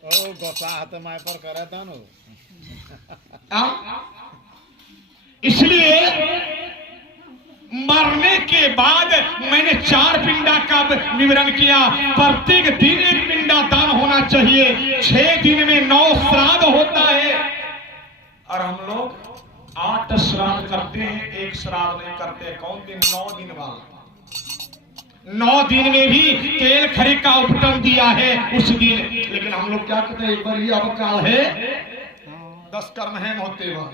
ओ गोसा हाथ माय पर करे था नो। इसलिए मरने के बाद मैंने 4 पिंडा का विवरण किया। प्रत्येक दिन एक पिंडा दान होना चाहिए। 6 दिन में 9 श्राद्ध होता है और हम लोग 8 श्राद्ध करते हैं, 1 श्राद्ध नहीं करते। कौन दिन? 9 दिन बाद। 9 दिन में भी तेल खरी का उपटन दिया है उस दिन। लेकिन हम लोग क्या कहते हैं, एक बार ये अवकाल है 10 कर्म है मोहते वह।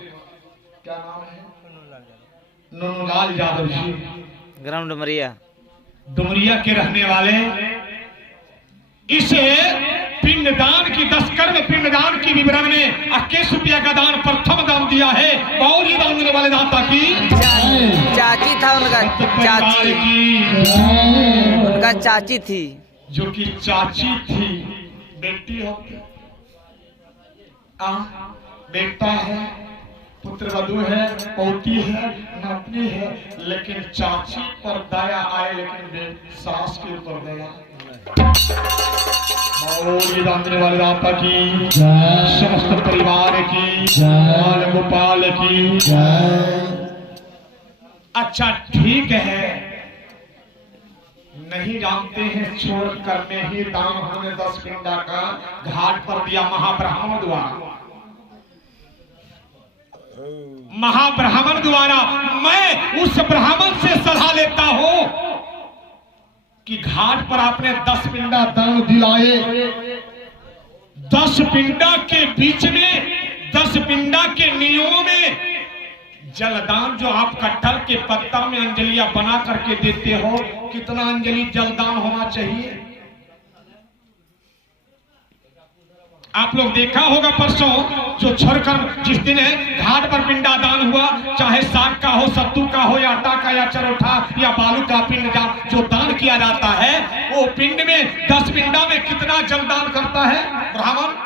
क्या नाम है? नूनूलाल यादव जी, ग्राम डुमरिया के रहने वाले। इस पिंडदान की 10 कर्म पिंडदान की विवरण में 21 रुपया का दान प्रथम दान दिया है। बहुत ही दान देने वाले दाता की चाची था उनका, चाची उनका चाची थी, जो कि चाची थी। बेटी हो, बेटा है, पुत्र वधू है, पोती है, नातनी है, लेकिन चाची पर दया आए, लेकिन सास के ऊपर दया। दान वाले दाता की, समस्त परिवार की, बाल गोपाल की। अच्छा ठीक है, नहीं जानते हैं छोड़ कर में ही दान हमने 10 पिंडा का घाट पर दिया महाब्राह्मण द्वारा। महाब्राह्मण द्वारा मैं उस ब्राह्मण से सलाह लेता हूं कि घाट पर आपने 10 पिंडा दान दिलाए। 10 पिंडा के बीच में 10 पिंडा के नियमों में जलदान, जो आप कटहल के पत्ता में अंजलियां बना करके देते हो, कितना अंजलि जलदान होना चाहिए? आप लोग देखा होगा परसों जो छोड़कर जिस दिन घाट पर पिंडा दान हुआ, चाहे साग का हो, सत्तू का हो, या आटा का, या चरोठा, या बालू का पिंड जो दान किया जाता है, वो पिंड में 10 पिंडा में कितना जलदान करता है ब्राह्मण?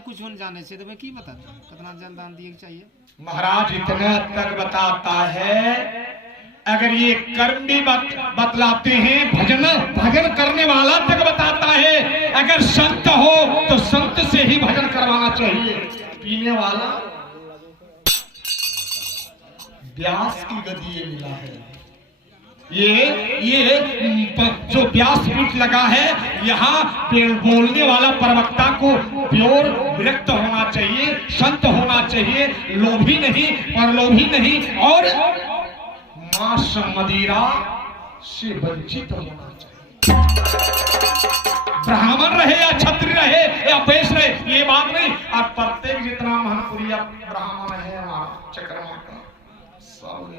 कुछ जाने से तो मैं की बता कितना जलदान दिए चाहिए। महाराज इतना तक बताता है, अगर ये कर्म भी बतलाते हैं, भजन करने वाला तक बताता है। अगर संत हो तो संत से ही भजन करवाना चाहिए। पीने वाला व्यास की गति ये मिला है। ये जो व्यासपीठ लगा है, यहाँ बोलने वाला प्रवक्ता को प्योर विरक्त होना चाहिए, संत होना चाहिए, लोभी नहीं, परलोभी नहीं, और मांस मदिरा से वंचित होना चाहिए। ब्राह्मण रहे या क्षत्रिय रहे या वैश्य रहे, ये बात नहीं। और प्रत्येक जितना महापुरी ब्राह्मण है हमारा चक्रमा का सब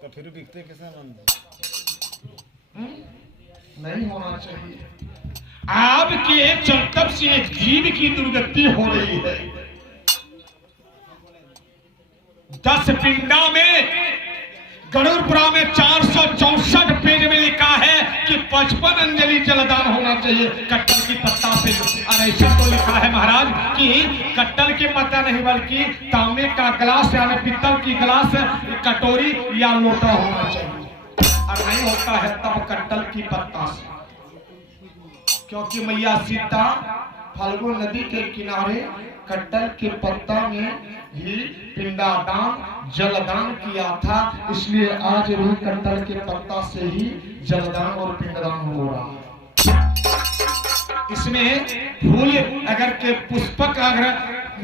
तो फिर बिकते कैसे मन नहीं होना चाहिए। आपके चलतब से एक जीव की दुर्गति हो रही है। 10 पिंडा में गरुड़पुरा में 464 पेज में लिखा है कि 55 अंजलि जलदान होना चाहिए कट्टल की पत्ता से। और ऐसा तो लिखा है महाराज कि कट्टल के पत्ता नहीं बल्कि तांबे का गिलास या पीतल की गिलास, कटोरी या लोटा होना चाहिए। और नहीं होता है तब कट्टल की पत्ता से, क्योंकि मैया सीता फाल्गु नदी के किनारे कट्टल के पत्ता में ही पिंडादान जलदान किया था। इसलिए आज भी कट्टल के पत्ता से ही जलदान और पिंडदान हो रहा है। इसमें फूल अगर के पुष्पक अगर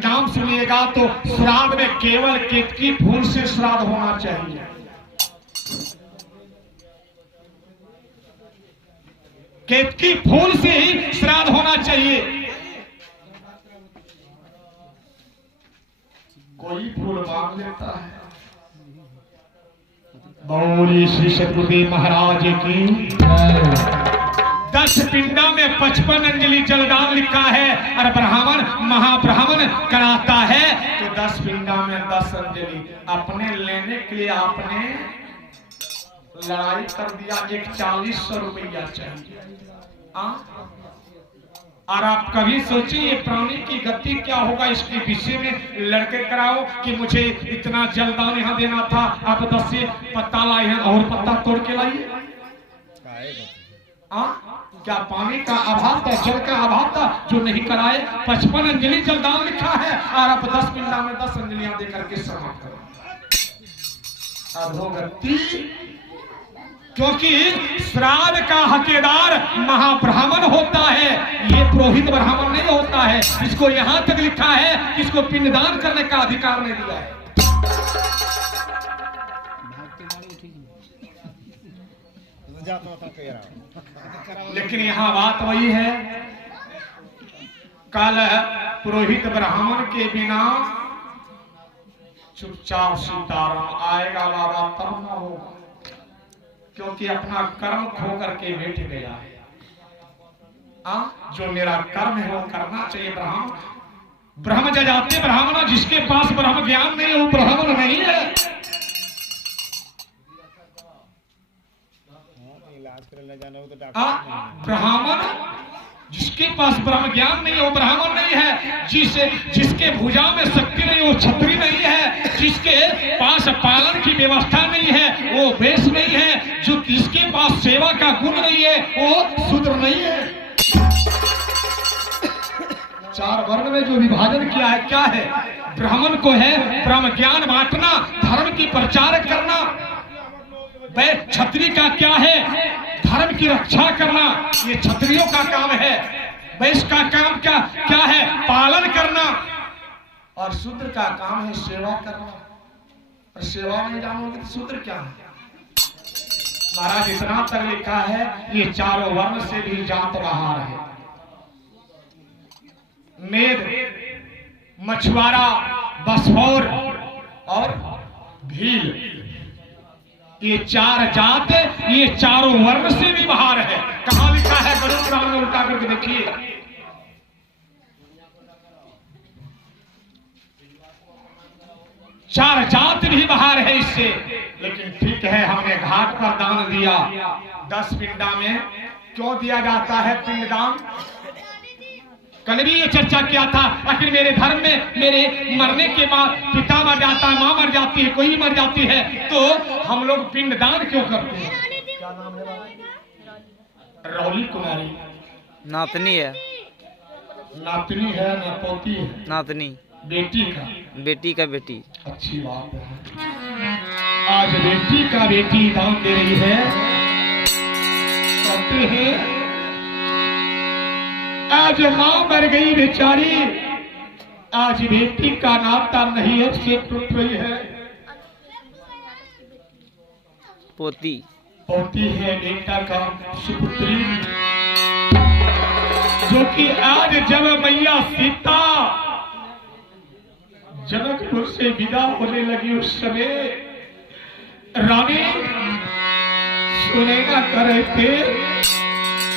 नाम सुनिएगा तो श्राद्ध में केवल केतकी फूल से श्राद्ध होना चाहिए। केतकी फूल से ही श्राद्ध होना चाहिए। कोई फूल मांग लेता है। बोलिए श्री सतगुरुदेव महाराज की। 10 पिंडा में 55 अंजलि जलदान लिखा है और ब्राह्मण महाब्राह्मण कराता है तो 10 पिंडा में 10 अंजलि अपने लेने के लिए आपने लड़ाई कर दिया। 4100 रुपया चाहिए। और आप कभी सोचिए प्राणी की गति क्या होगा, इसके विषय में लड़के कराओ कि मुझे इतना जलदान यहाँ देना था, आप 10 से पत्ता लाए हैं और पत्ता तोड़ के लाइए। क्या पानी का अभाव था, जल का अभाव था जो नहीं कराए? 55 अंजलि जलदान लिखा है और आप 10 पिंडा में 10 अंजलियां देकर के समाप्त करो। अधोगति, क्योंकि श्राद्ध का हकेदार महाब्राह्मण होता है, ये पुरोहित ब्राह्मण नहीं होता है। इसको यहां तक लिखा है कि इसको पिंडदान करने का अधिकार नहीं दिया है। लेकिन यहाँ बात वही है, कल पुरोहित ब्राह्मण के बिना चुपचाप सीताराम आएगा बाबा तब ना होगा, क्योंकि अपना कर्म खो करके बैठ गया है। जो मेरा कर्म है वो करना चाहिए। ब्रह्म जजाते ब्राह्मण, जिसके पास ब्रह्म ज्ञान नहीं है वो ब्राह्मण नहीं है। ब्राह्मण, जिसके पास ब्रह्म ज्ञान नहीं है वो ब्राह्मण नहीं है। जिसके भुजा में शक्ति नहीं वो क्षत्रिय नहीं है। जिसके पास पालन की व्यवस्था नहीं है वो वैश्य नहीं है। जो जिसके पास सेवा का गुण नहीं है वो शूद्र नहीं है। 4 वर्ण में जो विभाजन किया है क्या है? ब्राह्मण को है ब्रह्म ज्ञान बांटना, धर्म की प्रचार करना। क्षत्रिय का क्या है? धर्म की रक्षा करना, ये क्षत्रियों का काम है। वैश्य का काम क्या है? पालन करना। और शूद्र का काम है सेवा करना। और सेवा नहीं जानोगे तो शूद्र क्या है? महाराज इतना तक लिखा है, ये चारों वर्ण से भी जात बाहर है। मेद, मछुआरा, बसौर और भील, ये 4 जात, ये चारों वर्ण से भी बाहर है। कहां लिखा है? गरुड़ पुराण में उल्टा करके देखिए। चार जात भी बाहर है इससे। लेकिन ठीक है, हमने घाट पर दान दिया 10 पिंडा में। क्यों दिया जाता है पिंडदान? कल भी ये चर्चा किया था। आखिर मेरे धर्म में मेरे मरने के बाद पिता मर जाता है, माँ मर जाती है, कोई मर जाती है, तो हम लोग पिंडदान क्यों करते हैं? क्या नाम है? रौली कुमारी। नातनी है। नातनी है ना पोती है? नातनी। बेटी का? बेटी का बेटी। अच्छी बात है। आज बेटी का बेटी दान दे रही है। कहते हैं आज मां मर गई बेचारी, आज बेटी का नाता नहीं है, से टूट रही है। पोती। पोती है बेटा का सुपुत्री, जो कि आज जब मैया सीता जनकपुर से विदा होने लगी उस समय रानी सुनैना कर रहे थे